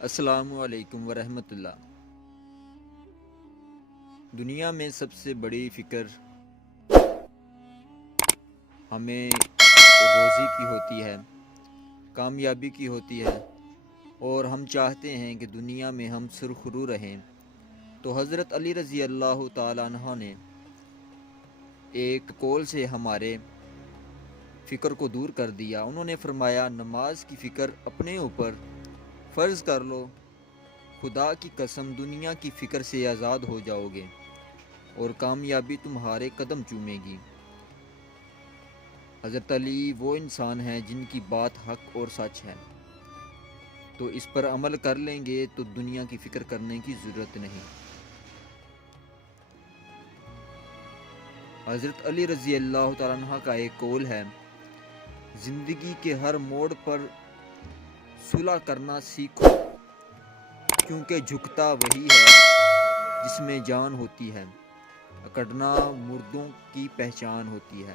السلام علیکم ورحمۃ اللہ۔ دنیا میں سب سے بڑی فکر ہمیں روزی کی ہوتی ہے، کامیابی کی ہوتی ہے، اور ہم چاہتے ہیں کہ دنیا میں ہم سرخرو رہیں۔ تو حضرت علی رضی اللہ تعالیٰ عنہ نے ایک قول سے ہمارے فکر کو دور کر دیا۔ انہوں نے فرمایا، نماز کی فکر اپنے اوپر فرض کر لو، خدا کی قسم دنیا کی فکر سے آزاد ہو جاؤ گے اور کامیابی تمہارے قدم چومے گی۔ حضرت علی وہ انسان ہیں جن کی بات حق اور سچ ہے، تو اس پر عمل کر لیں گے تو دنیا کی فکر کرنے کی ضرورت نہیں۔ حضرت علی رضی اللہ تعالیٰ عنہ کا ایک قول ہے، زندگی کے ہر موڑ پر صلح کرنا سیکھو، کیونکہ جھکتا وہی ہے جس میں جان ہوتی ہے، اکڑنا مردوں کی پہچان ہوتی ہے۔